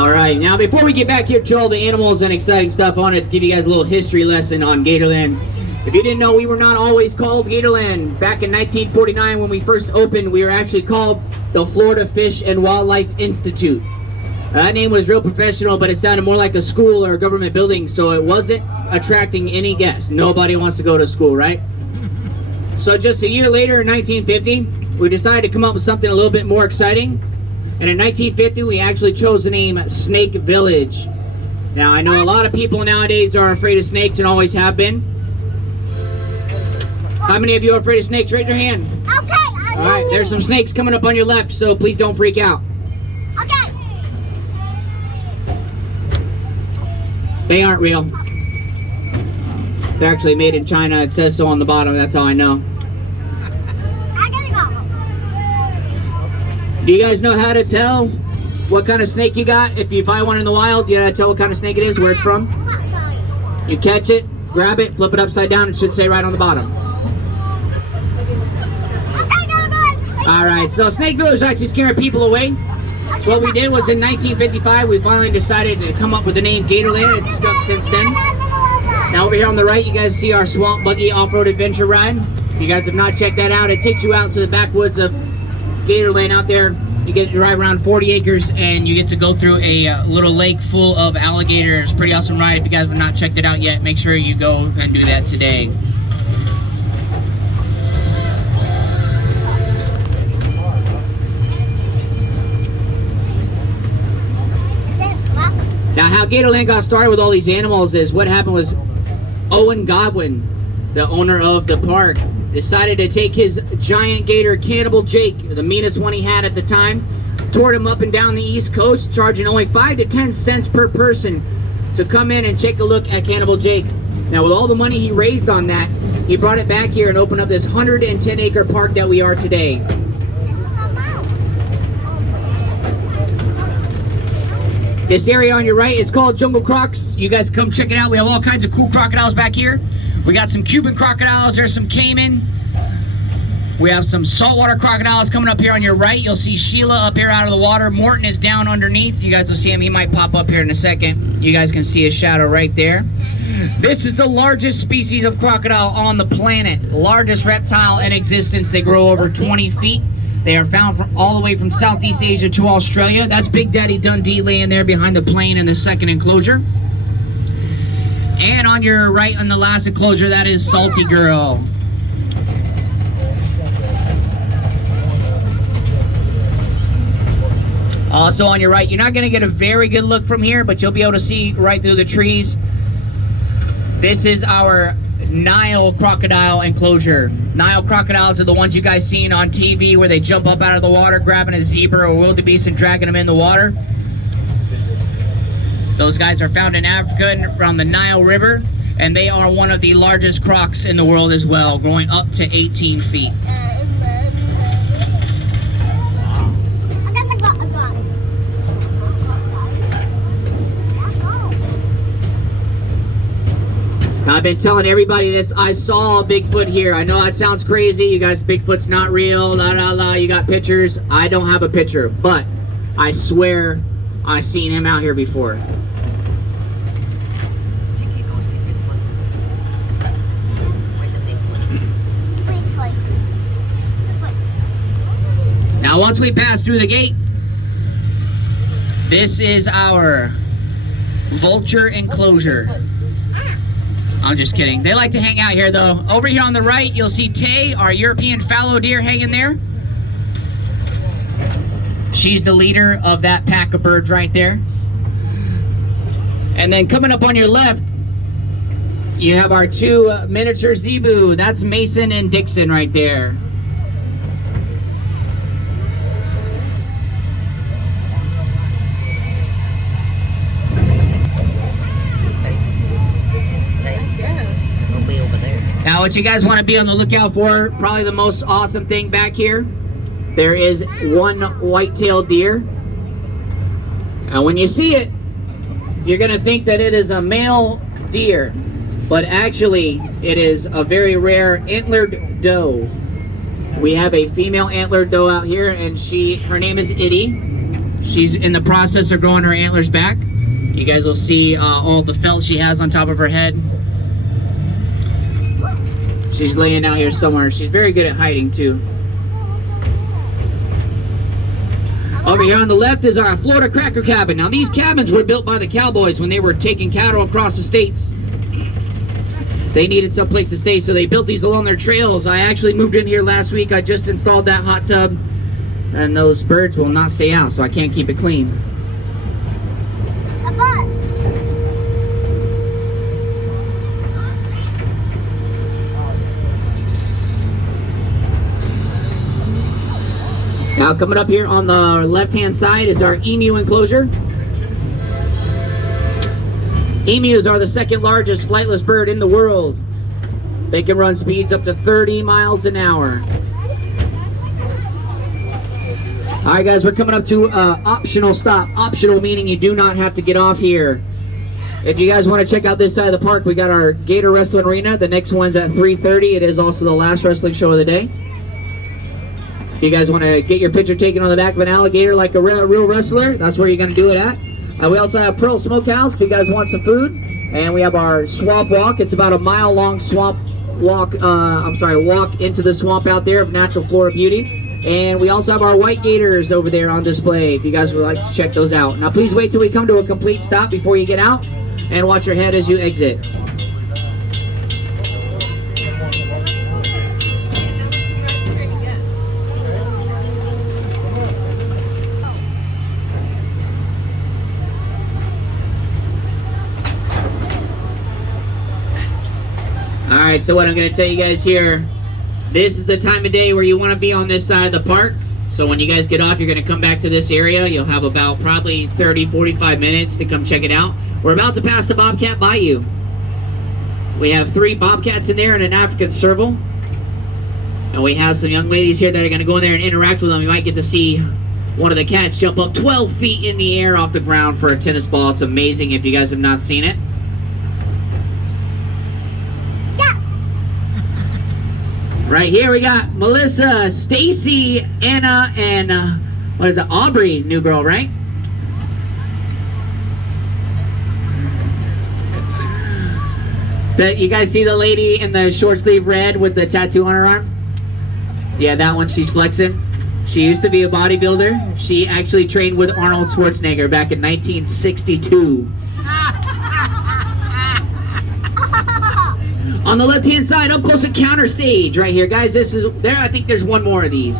All right, now before we get back here to all the animals and exciting stuff, I want to give you guys a little history lesson on Gatorland. If you didn't know, we were not always called Gatorland. Back in 1949, when we first opened, we were actually called the Florida Fish and Wildlife Institute. That name was real professional, but it sounded more like a school or a government building, so it wasn't attracting any guests. Nobody wants to go to school, right? So just a year later, in 1950, we decided to come up with something a little bit more exciting. And in 1950, we actually chose the name Snake Village. Now, I know a lot of people nowadays are afraid of snakes and always have been. How many of you are afraid of snakes? Raise your hand. Okay. All right, there's some snakes coming up on your left, so please don't freak out. Okay. They aren't real. They're actually made in China. It says so on the bottom. That's how I know. Do you guys know how to tell what kind of snake you got? If you find one in the wild, you gotta tell what kind of snake it is, where it's from. You catch it, grab it, flip it upside down. It should say right on the bottom. All right, so Snake Village is actually scaring people away. So what we did was in 1955, we finally decided to come up with the name Gatorland. It's stuck since then. Now over here on the right, you guys see our Swamp Buggy Off-Road Adventure Ride. If you guys have not checked that out, it takes you out to the backwoods of Gatorland out there. You get to drive around 40 acres and you get to go through a little lake full of alligators. Pretty awesome ride. If you guys have not checked it out yet, make sure you go and do that today. Now, how Gatorland got started with all these animals is what happened was Owen Godwin, the owner of the park, decided to take his giant gator, Cannibal Jake, the meanest one he had at the time, toured him up and down the East Coast, charging only 5 to 10 cents per person to come in and take a look at Cannibal Jake. Now, with all the money he raised on that, he brought it back here and opened up this 110-acre park that we are today. This area on your right is called Jungle Crocs. You guys come check it out. We have all kinds of cool crocodiles back here. We got some Cuban crocodiles. There's some Cayman. We have some saltwater crocodiles coming up here on your right. You'll see Sheila up here out of the water. Morton is down underneath. You guys will see him. He might pop up here in a second. You guys can see his shadow right there. This is the largest species of crocodile on the planet. Largest reptile in existence. They grow over 20 feet. They are found from all the way from Southeast Asia to Australia. That's Big Daddy Dundee laying there behind the plane in the second enclosure. And on your right on the last enclosure, that is Salty Girl. Also on your right, you're not going to get a very good look from here, but you'll be able to see right through the trees. This is our Nile Crocodile enclosure. Nile crocodiles are the ones you guys seen on TV where they jump up out of the water, grabbing a zebra or wildebeest and dragging them in the water. Those guys are found in Africa around the Nile River, and they are one of the largest crocs in the world as well, growing up to 18 feet. Now, I've been telling everybody this. I saw Bigfoot here. I know that sounds crazy. You guys, Bigfoot's not real. La la la. You got pictures. I don't have a picture, but I swear I seen him out here before. Now, once we pass through the gate, this is our vulture enclosure. I'm just kidding. They like to hang out here, though. Over here on the right, you'll see Tay, our European fallow deer, hanging there. She's the leader of that pack of birds right there. And then coming up on your left, you have our two miniature zebu. That's Mason and Dixon right there. Now, what you guys want to be on the lookout for, probably the most awesome thing back here, there is one white-tailed deer. And when you see it, you're going to think that it is a male deer, but actually it is a very rare antlered doe. We have a female antlered doe out here, and her name is Itty. She's in the process of growing her antlers back. You guys will see all the felt she has on top of her head. She's laying out here somewhere. She's very good at hiding too. Over here on the left is our Florida Cracker Cabin. Now these cabins were built by the cowboys when they were taking cattle across the states. They needed some place to stay, so they built these along their trails. I actually moved in here last week. I just installed that hot tub, and those birds will not stay out, so I can't keep it clean. Now coming up here on the left-hand side is our emu enclosure. Emus are the second largest flightless bird in the world. They can run speeds up to 30 miles an hour. All right, guys, we're coming up to optional stop. Optional meaning you do not have to get off here. If you guys want to check out this side of the park, we got our Gator Wrestling Arena. The next one's at 3:30. It is also the last wrestling show of the day. If you guys want to get your picture taken on the back of an alligator like a real wrestler, that's where you're going to do it at. We also have Pearl Smokehouse if you guys want some food. And we have our swamp walk. It's about a mile-long swamp walk, walk into the swamp out there of natural Florida beauty. And we also have our white gators over there on display if you guys would like to check those out. Now please wait till we come to a complete stop before you get out, and watch your head as you exit. Alright, so what I'm going to tell you guys here, this is the time of day where you want to be on this side of the park. So when you guys get off, you're going to come back to this area. You'll have about probably 30-45 minutes to come check it out. We're about to pass the Bobcat Bayou. We have 3 Bobcats in there and an African serval. And we have some young ladies here that are going to go in there and interact with them. You might get to see one of the cats jump up 12 feet in the air off the ground for a tennis ball. It's amazing if you guys have not seen it. Right here we got Melissa, Stacy, Anna, and what is it? Aubrey, new girl, right? You guys see the lady in the short sleeve red with the tattoo on her arm? Yeah, that one, she's flexing. She used to be a bodybuilder. She actually trained with Arnold Schwarzenegger back in 1962. On the left-hand side, up close encounter stage right here, guys. This is there. I think there's one more of these.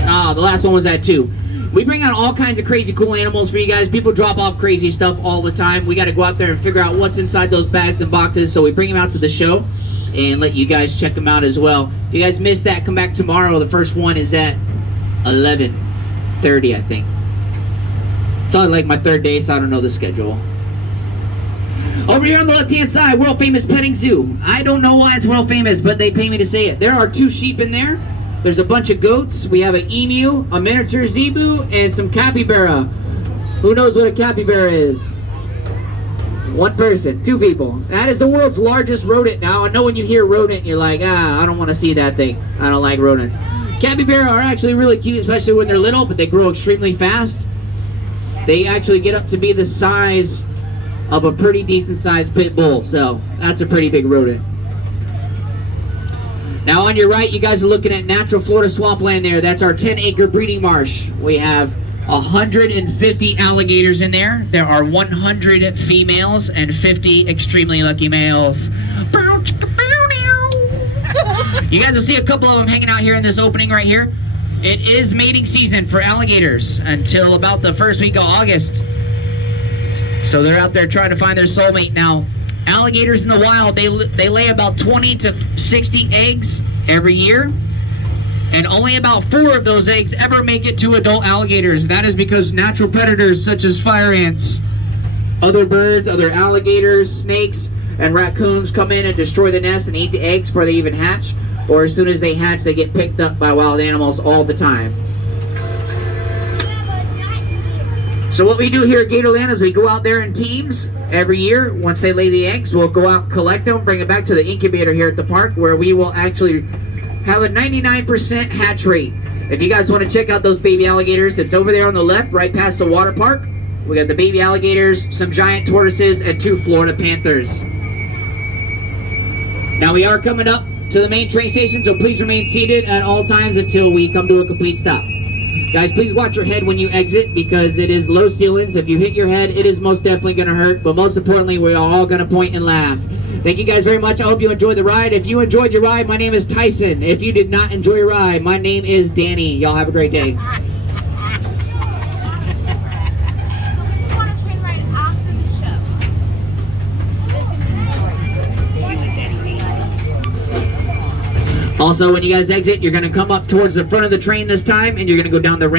Oh, the last one was at 2. We bring out all kinds of crazy cool animals for you guys. People drop off crazy stuff all the time. We got to go out there and figure out what's inside those bags and boxes. So we bring them out to the show and let you guys check them out as well. If you guys missed that, come back tomorrow. The first one is at 11:30, I think. It's only like my 3rd day, so I don't know the schedule. Over here on the left-hand side, world famous petting zoo. I don't know why it's world famous, but they pay me to say it. There are 2 sheep in there. There's a bunch of goats. We have an emu, a miniature zebu, and some capybara. Who knows what a capybara is? 1 person, 2 people. That is the world's largest rodent. Now, I know when you hear rodent, you're like, I don't want to see that thing. I don't like rodents. Capybara are actually really cute, especially when they're little, but they grow extremely fast. They actually get up to be the size of a pretty decent sized pit bull, so that's a pretty big rodent. Now on your right, you guys are looking at natural Florida swampland there. That's our 10-acre breeding marsh. We have 150 alligators in there. There are 100 females and 50 extremely lucky males. You guys will see a couple of them hanging out here in this opening right here. It is mating season for alligators until about the first week of August. So they're out there trying to find their soulmate. Now, alligators in the wild, they lay about 20 to 60 eggs every year. And only about 4 of those eggs ever make it to adult alligators. That is because natural predators such as fire ants, other birds, other alligators, snakes, and raccoons come in and destroy the nest and eat the eggs before they even hatch. Or as soon as they hatch, they get picked up by wild animals all the time. So what we do here at Gatorland is we go out there in teams every year. Once they lay the eggs, we'll go out and collect them, bring them back to the incubator here at the park, where we will actually have a 99% hatch rate. If you guys want to check out those baby alligators, it's over there on the left, right past the water park. We got the baby alligators, some giant tortoises, and 2 Florida panthers. Now we are coming up to the main train station, so please remain seated at all times until we come to a complete stop. Guys, please watch your head when you exit because it is low ceilings. If you hit your head, it is most definitely going to hurt, but most importantly, we are all going to point and laugh. Thank you guys very much. I hope you enjoyed the ride. If you enjoyed your ride, my name is Tyson. If you did not enjoy your ride, my name is Danny. Y'all have a great day. Also, when you guys exit, you're going to come up towards the front of the train this time, and you're going to go down the ramp.